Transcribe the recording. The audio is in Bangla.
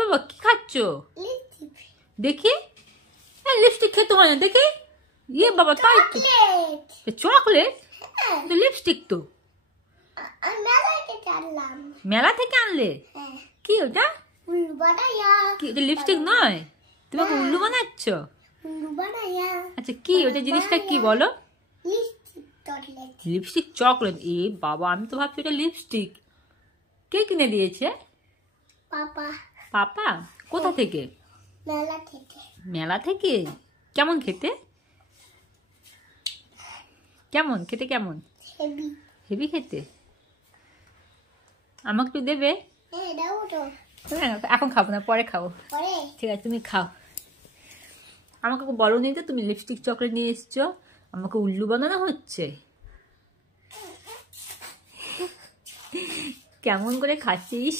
বাবা কি খাচ্ছ? দেখি। হ্যাঁ লিপস্টিক খেতে হয় না দেখি। ইয়ে বাবা তাই তো। চকলেট? লিপস্টিক তো মেলা থেকে আনলে। কি ওটা? কি ওটা লিপস্টিক নয়? তুমি উল্লু বানাচ্ছ? আচ্ছা কি ওটা জিনিসটা কি বলো? Lipstick chocolate. এ বাবা আমি তো ভাবছি ওটা লিপস্টিক। কে কিনে দিয়েছে? পাপা। পাপা? কোথা থেকে? মেলা থেকে। মেলা থেকে? কেমন খেতে? কেমন খেতে? কেমন? হেভি। হেভি খেতে? আমাকে একটু দেবে? হ্যাঁ দাও তো। এখন খাবো না, পরে খাবো। পরে? ঠিক আছে তুমি খাও। আমাকে বলো নি তো তুমি লিপস্টিক চকলেট নিয়ে এসছো, আমাকে উল্লু বানানো হচ্ছে। কেমন করে খাচ্ছিস?